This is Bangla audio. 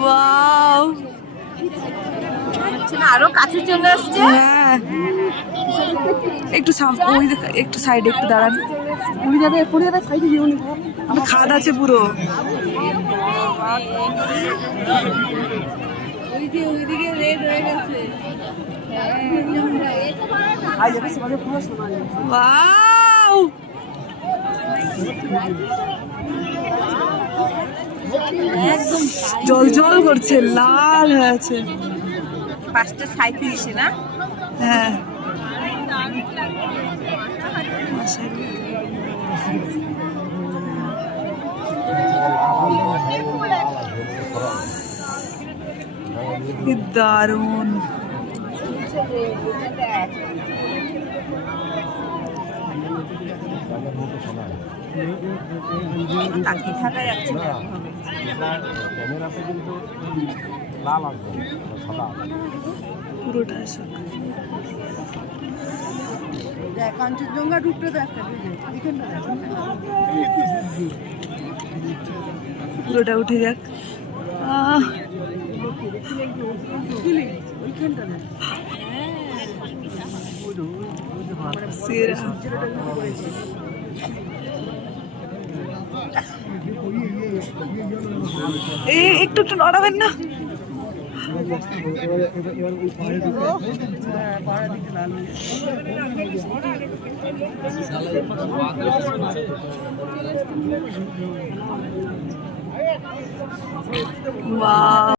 ওয়াও, আরো কাছে চলে আসছে। হ্যাঁ একটু ওই একটু সাইডে একটু দাঁড়ান, খাদ আছে পুরো। ওইদিকে রেড হয়ে গেছে। ওয়াও, একদম জল জল করছে, লাল হয়ে আছে। 5টা 37 না? হ্যাঁ কি দারুণ। তাকিয়ে থাকা যাচ্ছে না। পুরোটা কাঞ্চনজঙ্ঘা রুটটা দেখা পুরোটা উঠে যাক। একটু একটু নড়াবেন না। ওয়াও।